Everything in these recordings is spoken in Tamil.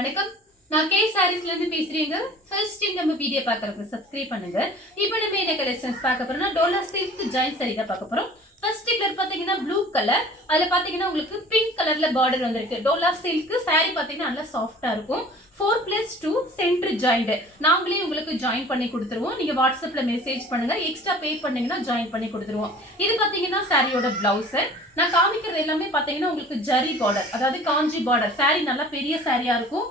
வணக்கம். நான் கே சாரீஸ்ல இருந்து பேசுறேங்க. ஃபர்ஸ்ட் நம்ம வீடியோ பார்க்கறதுக்கு சப்ஸ்கிரைப் பண்ணுங்க. இப்போ நம்ம என்ன கலெக்ஷன்ஸ் பார்க்க போறோம்னா டோலா சில்க் ஜாயின் saree தான் பார்க்க போறோம். ஃபர்ஸ்ட் கலர் பாத்தீங்கன்னா ப்ளூ கலர். அதுல பாத்தீங்கன்னா உங்களுக்கு பிங்க் கலர்ல பார்டர் வந்திருக்கு. டோலா சில்க் saree பாத்தீங்கன்னா நல்லா சாஃப்ட்டா இருக்கும். 4+2 சென்டர் ஜாயிண்ட். நாங்களே உங்களுக்கு ஜாயின் பண்ணி கொடுத்துருவோம். நீங்க வாட்ஸ்அப்ல மெசேஜ் பண்ணுங்க. எக்ஸ்ட்ரா பே பண்ணீங்கன்னா ஜாயின் பண்ணி கொடுத்துருவோம். இது பாத்தீங்கன்னா சாரியோட பிளவுஸ். நான் காமிக்கிறது எல்லாமே பாத்தீங்கன்னா உங்களுக்கு ஜரி பார்டர், அதாவது காஞ்சி பார்டர். saree நல்லா பெரிய சாரியா இருக்கும்.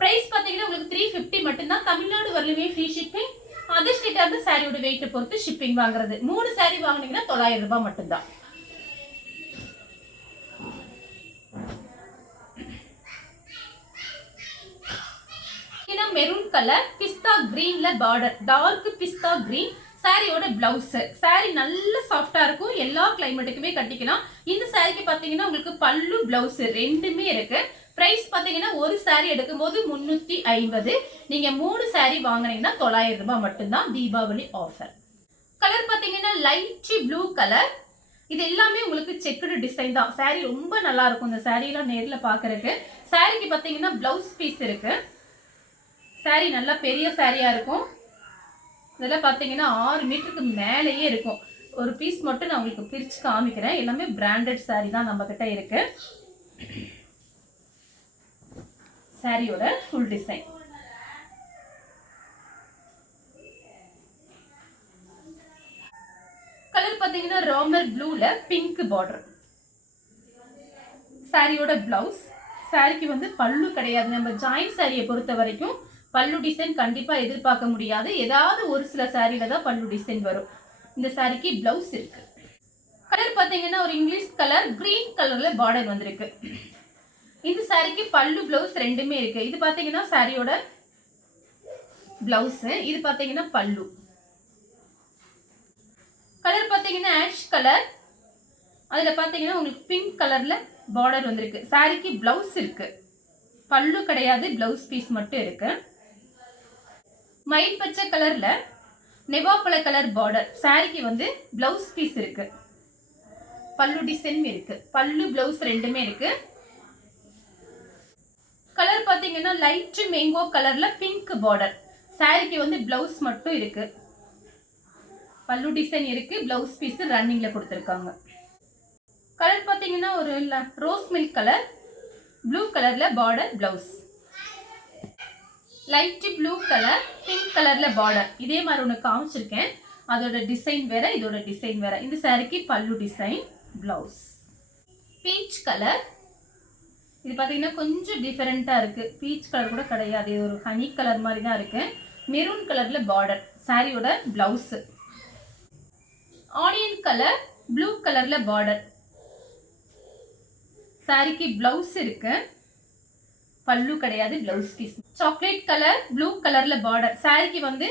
பிரைஸ் பாத்தீங்கன்னா உங்களுக்கு 350 மட்டும் தான். தமிழ்நாடு வரலுமே ஃப்ரீ ஷிப்பிங். அதர் ஸ்டேட்டா இருந்து சாரியோட வெயிட் பொறுத்து ஷிப்பிங் வாங்குறது. 3 saree வாங்குனீங்கன்னா 900 ரூபாய் மட்டும் தான். மெரூன் கலர் பிஸ்தா கிரீன்ல பார்டர், டார்க் பிஸ்தா கிரீன். சாரியோட பிளவுஸ். saree நல்ல சாஃப்டா இருக்கும். எல்லா கிளைமேட்டுக்குமே கட்டிக்கலாம். இந்த சாரிக்கு பாத்தீங்கன்னா உங்களுக்கு பல்லு பிளவுஸ் ரெண்டுமே இருக்கு. பிரைஸ் பாத்தீங்கன்னா ஒரு saree எடுக்கும்போது 350. நீங்க 3 saree வாங்குனீங்கன்னா 900 ரூபாய் மட்டும்தான். தீபாவளி ஆஃபர். கலர் பாத்தீங்கன்னா லைட் ப்ளூ கலர். இது எல்லாமே உங்களுக்கு செக்குடு டிசைன் தான். saree ரொம்ப நல்லா இருக்கும். இந்த saree எல்லாம் நேர்ல பாக்குறதுக்கு. சாரிக்கு பாத்தீங்கன்னா பிளவுஸ் பீஸ் இருக்கு. saree நல்லா பெரிய சாரியா இருக்கும். இதெல்லாம் பாத்தீங்கன்னா 6 மீட்டருக்கு மேலேயே இருக்கும். ஒரு பீஸ் மட்டும் நான் உங்களுக்கு பிரிச்சு காமிக்கிறேன். எல்லாமே பிராண்டட் saree தான் நம்ம கிட்ட இருக்கு. சாரியோட ஃபுல் டிசைன். கலர் பாத்தீங்கன்னா ராமர் ப்ளூல பிங்க் பார்டர். சாரியோட பிளவுஸ். சாரிக்கு வந்து பல்லு கிடையாது. நம்ம ஜாயின் சாரியை பொறுத்த வரைக்கும் பல்லு டிசைன் கண்டிப்பா எதிர்பார்க்க முடியாது. ஏதாவது ஒரு சில சாரியில தான் பல்லு டிசைன் வரும். இந்த சாரிக்கு பிளவுஸ் இருக்கு. கலர் பாத்தீங்கன்னா ஒரு இங்கிலீஷ் கலர் கிரீன் கலர்ல பார்டர் வந்திருக்கு. இந்த சாரிக்கு பல்லு பிளவுஸ் ரெண்டுமே இருக்கு. இது பாத்தீங்கன்னா சாரியோட பிளவுஸ். இது பாத்தீங்கன்னா பல்லு. கலர் பாத்தீங்கன்னா ஆஷ் கலர். அதுல பாத்தீங்கன்னா உங்களுக்கு பிங்க் கலர்ல பார்டர் வந்திருக்கு. சாரிக்கு பிளவுஸ் இருக்கு. பல்லு கிடையாது, பிளவுஸ் பீஸ் மட்டும் இருக்கு. மயில் பச்சை கலர்ல நெவாப்பழ கலர் பார்டர். சாரிக்கு வந்து பிளவுஸ் பீஸ் இருக்கு. பல்லு டிசைன் இருக்கு. பல்லு பிளவுஸ் ரெண்டுமே இருக்கு. கலர் பாத்தீங்கன்னா லைட் மேங்கோ கலர்ல பிங்க் பார்டர். சாரிக்கு வந்து பிளவுஸ் மட்டும் இருக்கு. பல்லு டிசைன் இருக்கு. பிளவுஸ் பீஸ் ரன்னிங்ல கொடுத்திருக்காங்க. கலர் பாத்தீங்கன்னா ஒரு ரோஸ் மில்க் கலர் ப்ளூ கலர்ல border blouse. Light blue colour pink கலர்ல பார்டர். இதே மாதிரி ஒன்று காமிச்சிருக்கேன். அதோட டிசைன் வேற, இதோட டிசைன் வேற. இந்த சாரிக்கு பல்லு டிசைன், பிளவுஸ். Peach colour. இது பாத்தீங்கன்னா கொஞ்சம் டிஃபரெண்டா இருக்கு. பீச் கலர் கூட கிடையாது. இது ஒரு ஹனி கலர் மாதிரி தான் இருக்கு. மெரூன் கலர்ல பார்டர். சாரியோட பிளவுஸ். ஆனியன் கலர் ப்ளூ கலர்ல பார்டர். சாரிக்கு பிளவுஸ் இருக்கு. பல்லு கிடையாது, blouse piece. Chocolate colour blue கலர்ல பார்டர். சாரிக்கு வந்து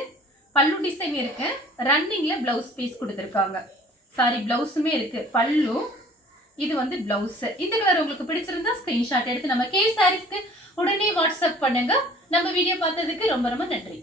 பல்லு டிசைன் இருக்கு. ரன்னிங்ல பிளவுஸ் பீஸ் கொடுத்திருக்காங்க. சாரி பிளவுஸுமே இருக்கு. பல்லு. இது வந்து பிளவுஸ். இந்த கலர் உங்களுக்கு பிடிச்சிருந்தா ஸ்கிரீன்ஷாட் எடுத்து நம்ம கே சாரீஸ்க்கு உடனே வாட்ஸ்அப் பண்ணுங்க. நம்ம வீடியோ பார்த்ததுக்கு ரொம்ப ரொம்ப நன்றி.